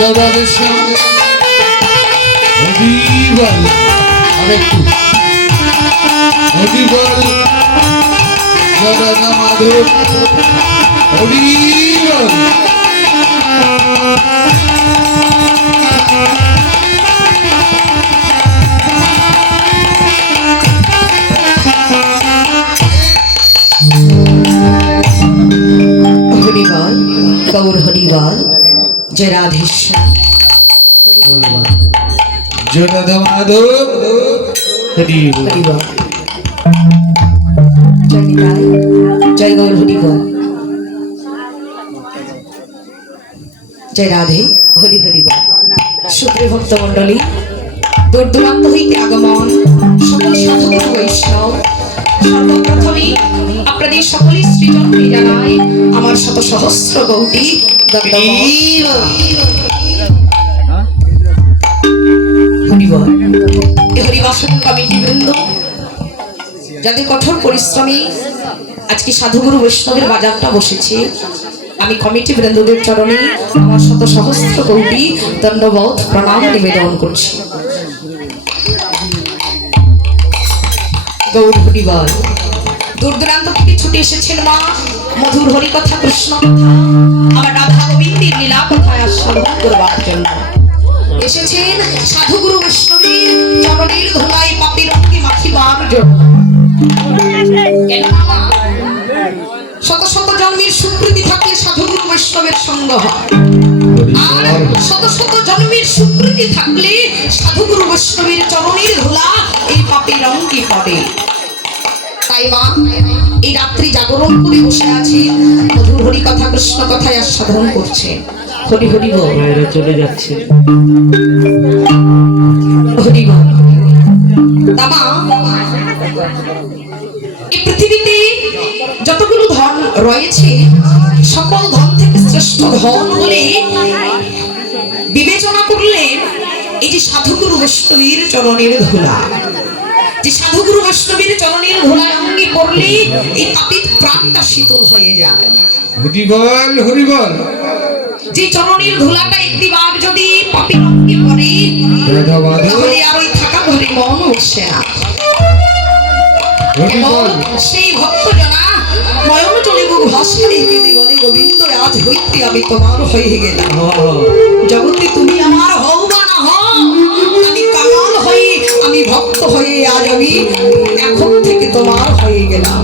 জগতের সঙ্গে হরিবল আরেকটু হরিবল জগন্নাথ মাধব হরিবল হরিবল গৌর হরিবল জয় রাধেশ্যাম জগন্নাথ মাধব হরিবল হরিবল জয় নিতাই জয় গৌর হরিবল জয় রাধে হরি হরিবল। সুপ্রিয় ভক্ত মন্ডলী, দূর দূরান্ত হইতে আগমন সকল সাধক বৈষ্ণব, সর্বপ্রথমে আপনাদের সকলের সৃজনকে জানাই আমার শত সহস্র কোটি হরিবল। এই হরিবাসন কমিটি বৃন্দ যাদের কঠোর পরিশ্রমে আজকে সাধুগুরু বৈষ্ণবের বাজারটা বসেছে, আমি কমিটি বৃন্দদের চরণে আমার শত সহস্র কোটি দণ্ডবোধ প্রণাম নিবেদন করছি। গৌর হরিবল। দূর দূরান্ত থেকে ছুটে এসেছেন মা মধুর হরি কথা, কৃষ্ণ কথা, আমার রাধা গোবিন্দের লীলা কথায় আস্বাদন করবার জন্য এসেছেন সাধুগুরু বৈষ্ণবের চরণের ধুলায় পাপের অঙ্গে মাখিবার জন্য। কেন মা? শত শত জন্মের সুকৃতি থাকলে সাধুগুরু বৈষ্ণবের সঙ্গ হয়, আর শত শত জন্মের সুকৃতি থাকলে সাধুগুরু বৈষ্ণবের চরণের ধুলা এই পাপের অঙ্গে পড়ে। তাই মা এই রাত্রি জাগরণ করে বসে আছে, মধুর হরি কথা কৃষ্ণ কথায় আস্বাদন করছে। হরি হরি বল। চলে যাচ্ছে হরি বল। দামা, এই পৃথিবীতে যতগুলো ধন রয়েছে সকল ধন থেকে শ্রেষ্ঠ ধন বলে বিবেচনা করলে এই যে সাধুগুরু বৈষ্ণবের চরণের ধুলা, যে সাধুগুরু বৈষ্ণবের চরণের ধুলায় অঙ্গে পড়লে এই তাপিত প্রাণটা শীতল হয়ে যায়। হরিবল হরিবল। যে চরণের ধুলাটা একটিবার যদি পাপের অঙ্গে পড়ে তাহলে আর ওই থাকা ঘরে মন উঠছে না। এবং সেই ভক্তজনা নয়ন চলে মুখ ভাস্কর বলে, গোবিন্দ আজ হইতে আমি তোমার হয়ে গেলাম। জগতে তুমি আমার হও বা না হও, আমি কাঙাল হয়ে আমি ভক্ত হয়ে আজ আমি এখন থেকে তোমার হয়ে গেলাম।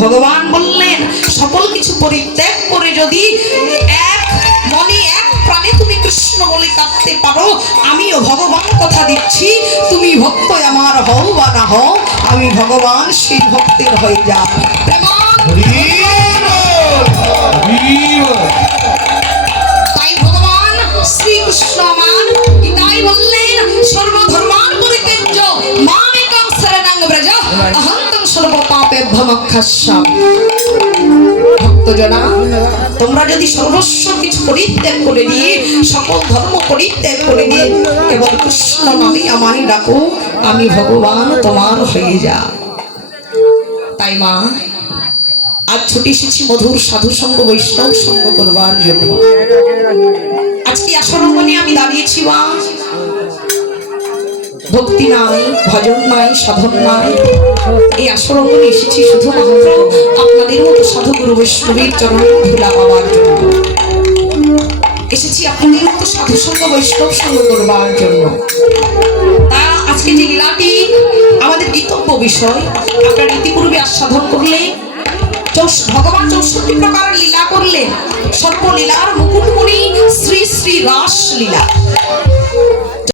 ভগবান বললেন সকল কিছু পরিত্যাগ করে যদি এক মনে এক প্রাণে তুমি কৃষ্ণ বলে কাঁদতে পারো, আমিও ভগবান কথা দিচ্ছি তুমি ভক্ত আমার হও বা না হও, আমি ভগবান সেই ভক্তের হয়ে যা। তাই ভগবান শ্রীকৃষ্ণ মান তাই বললেন সর্বধর্মান পরিত্যাজ্য মামেকং শরণং ব্রজ অহং সর্বপাপেভ্যো মোক্ষাস্যামি। ভক্তজনা, তোমরা যদি সর্বস্ব কিছু পরিত্যাগ করে দিয়ে সকল ধর্ম পরিত্যাগ করে দিয়ে কেবল কৃষ্ণ নামে আমায় ডাকো, আমি ভগবান তোমার হয়ে যা। তাই মা আজ ছুটে এসেছি মধুর সাধু সঙ্গ বৈষ্ণব সঙ্গ করবার জন্য। আজকে আসরঙ্গনে আমি দাঁড়িয়েছি মা, ভক্তি নাই, ভজন নাই, সাধন নাই, এই আসরঙ্গনে এসেছি শুধুমাত্র আপনাদের মতো সাধুগুরু বৈষ্ণবের চরণের ধুলা পাওয়ার জন্য। এসেছি আপনাদের মতো সাধু সঙ্গ বৈষ্ণব সঙ্গ করবার জন্য। তা আজকে যে লীলাটি আমাদের গীতব্য বিষয়, আপনারা ইতিপূর্বে আস্বাদন করলে ভগবান 64 প্রকার লীলা করলেন। সর্বলীলার মুকুটমণি শ্রী শ্রী রাস লীলা।